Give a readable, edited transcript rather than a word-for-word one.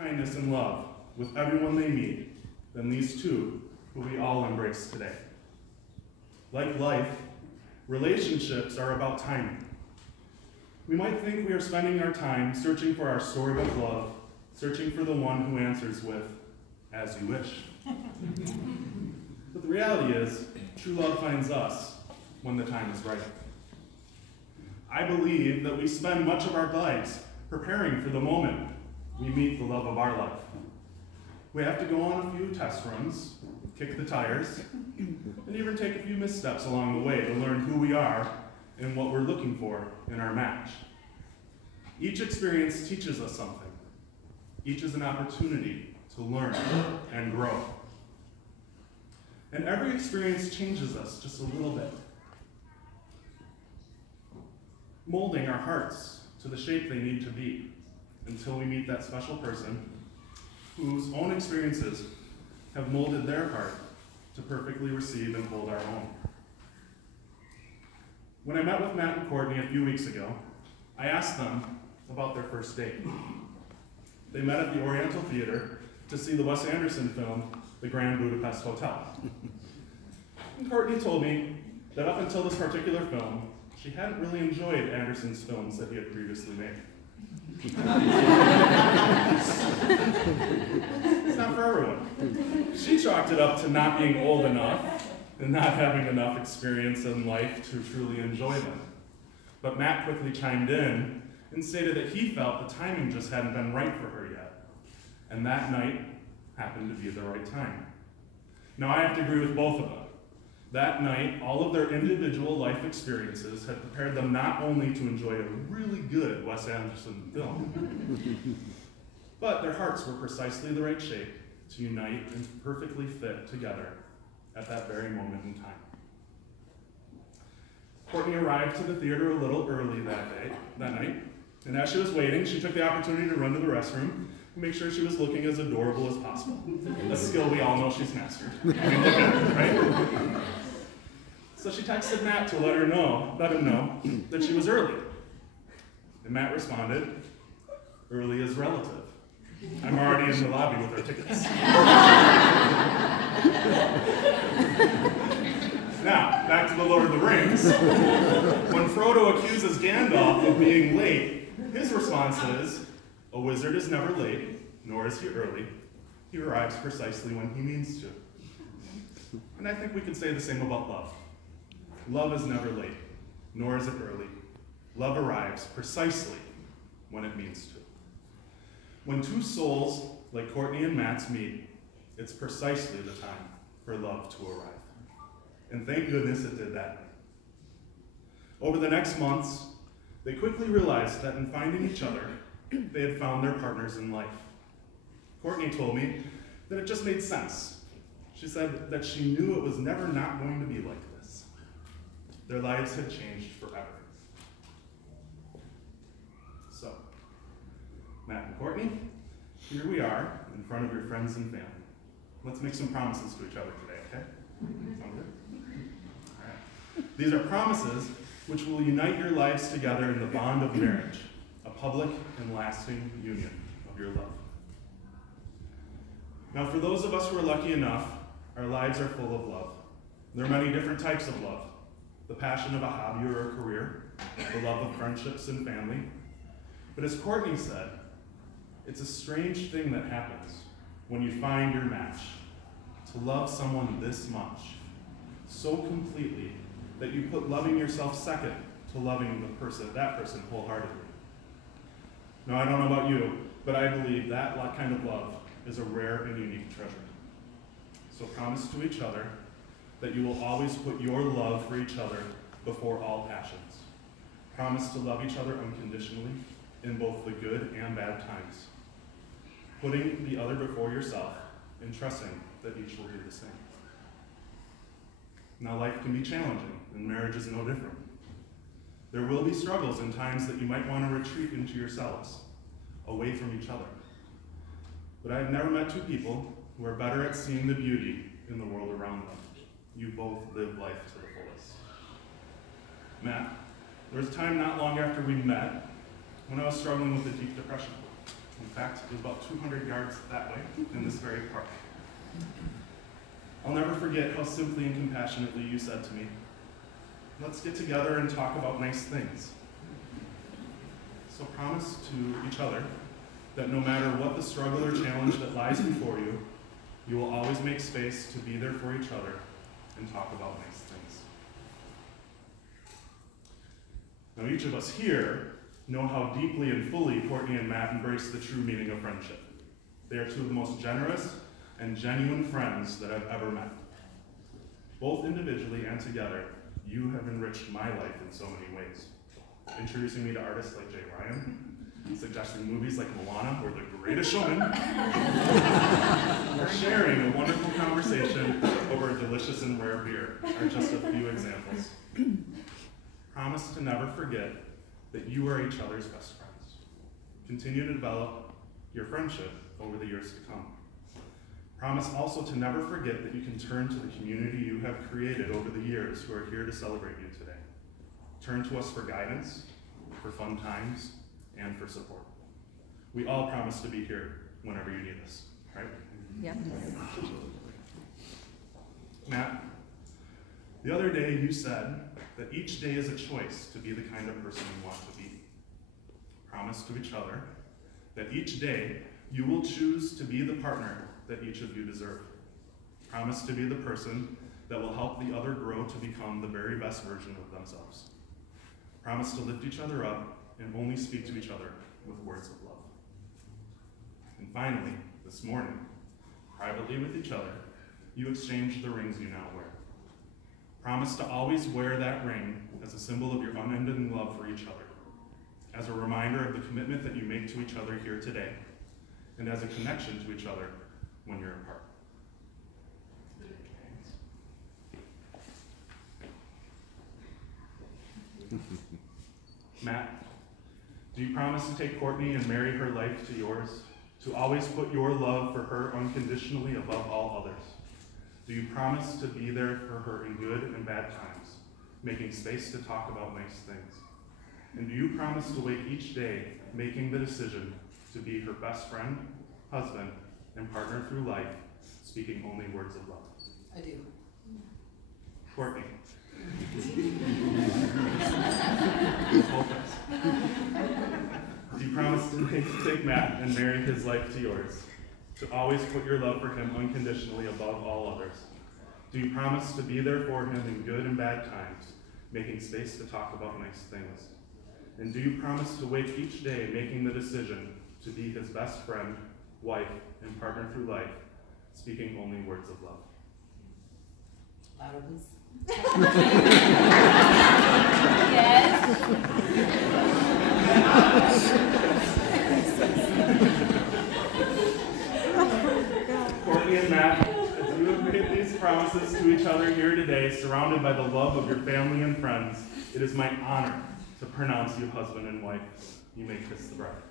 kindness and love with everyone they meet than these two who we all embrace today. Like life, relationships are about timing. We might think we are spending our time searching for our storybook love, searching for the one who answers with, "As you wish." But the reality is, true love finds us when the time is right. I believe that we spend much of our lives preparing for the moment we meet the love of our life. We have to go on a few test runs, kick the tires, and even take a few missteps along the way to learn who we are and what we're looking for in our match. Each experience teaches us something. Each is an opportunity to learn and grow. And every experience changes us just a little bit, molding our hearts to the shape they need to be until we meet that special person whose own experiences have molded their heart to perfectly receive and hold our own. When I met with Matt and Courtney a few weeks ago, I asked them about their first date. They met at the Oriental Theater to see the Wes Anderson film, The Grand Budapest Hotel. And Courtney told me that up until this particular film, she hadn't really enjoyed Anderson's films that he had previously made. It's not for everyone. She chalked it up to not being old enough and not having enough experience in life to truly enjoy them. But Matt quickly chimed in and stated that he felt the timing just hadn't been right for her yet. And that night happened to be the right time. Now I have to agree with both of them. That night, all of their individual life experiences had prepared them not only to enjoy a really good Wes Anderson film, but their hearts were precisely the right shape to unite and perfectly fit together at that very moment in time. Courtney arrived to the theater a little early that night, and as she was waiting, she took the opportunity to run to the restroom and make sure she was looking as adorable as possible. A skill we all know she's mastered. I mean, look at her, right? So she texted Matt to let him know that she was early. And Matt responded, "Early is relative. I'm already in the lobby with our tickets." Now, back to the Lord of the Rings. When Frodo accuses Gandalf of being late, his response is, "A wizard is never late, nor is he early. He arrives precisely when he means to." And I think we could say the same about love. Love is never late, nor is it early. Love arrives precisely when it means to. When two souls like Courtney and Matt's meet, it's precisely the time for love to arrive. And thank goodness it did that night. Over the next months, they quickly realized that in finding each other, they had found their partners in life. Courtney told me that it just made sense. She said that she knew it was never not going to be like this. Their lives had changed forever. So, Matt and Courtney, here we are in front of your friends and family. Let's make some promises to each other today, okay? Sound good? All right. These are promises which will unite your lives together in the bond of marriage, a public and lasting union of your love. Now, for those of us who are lucky enough, our lives are full of love. There are many different types of love. The passion of a hobby or a career, the love of friendships and family. But as Courtney said, it's a strange thing that happens when you find your match, to love someone this much, so completely that you put loving yourself second to loving that person wholeheartedly. Now, I don't know about you, but I believe that kind of love is a rare and unique treasure. So promise to each other that you will always put your love for each other before all passions. Promise to love each other unconditionally in both the good and bad times, putting the other before yourself and trusting that each will do the same. Now, life can be challenging, and marriage is no different. There will be struggles and times that you might want to retreat into yourselves, away from each other. But I've never met two people who are better at seeing the beauty in the world around them. You both live life to the fullest. Matt, there was a time not long after we met when I was struggling with a deep depression. In fact, it was about 200 yards that way in this very park. I'll never forget how simply and compassionately you said to me, "Let's get together and talk about nice things." So promise to each other that no matter what the struggle or challenge that lies before you, you will always make space to be there for each other and talk about nice things. Now, each of us here know how deeply and fully Courtney and Matt embrace the true meaning of friendship. They are two of the most generous and genuine friends that I've ever met. Both individually and together, you have enriched my life in so many ways. Introducing me to artists like Jay Ryan, suggesting movies like Moana or The Greatest Showman, or sharing a wonderful conversation over a delicious and rare beer are just a few examples. Promise to never forget that you are each other's best friends. Continue to develop your friendship over the years to come. Promise also to never forget that you can turn to the community you have created over the years who are here to celebrate you today. Turn to us for guidance, for fun times, and for support. We all promise to be here whenever you need us, right? Yeah. Matt, the other day you said that each day is a choice to be the kind of person you want to be. Promise to each other that each day you will choose to be the partner that each of you deserve. Promise to be the person that will help the other grow to become the very best version of themselves. Promise to lift each other up and only speak to each other with words of love. And finally, this morning, privately with each other, you exchanged the rings you now wear. Promise to always wear that ring as a symbol of your unending love for each other, as a reminder of the commitment that you make to each other here today, and as a connection to each other when you're apart. Matt, do you promise to take Courtney and marry her life to yours, to always put your love for her unconditionally above all others? Do you promise to be there for her in good and bad times, making space to talk about nice things? And do you promise to wake each day making the decision to be her best friend, husband, and partner through life, speaking only words of love? I do. Courtney. Do you promise to take Matt and marry his life to yours, to always put your love for him unconditionally above all others? Do you promise to be there for him in good and bad times, making space to talk about nice things? And do you promise to wake each day making the decision to be his best friend, wife, and partner through life, speaking only words of love? Louder, please. Yes. Courtney and Matt, as you have made these promises to each other here today, surrounded by the love of your family and friends, it is my honor to pronounce you husband and wife. You may kiss the bride.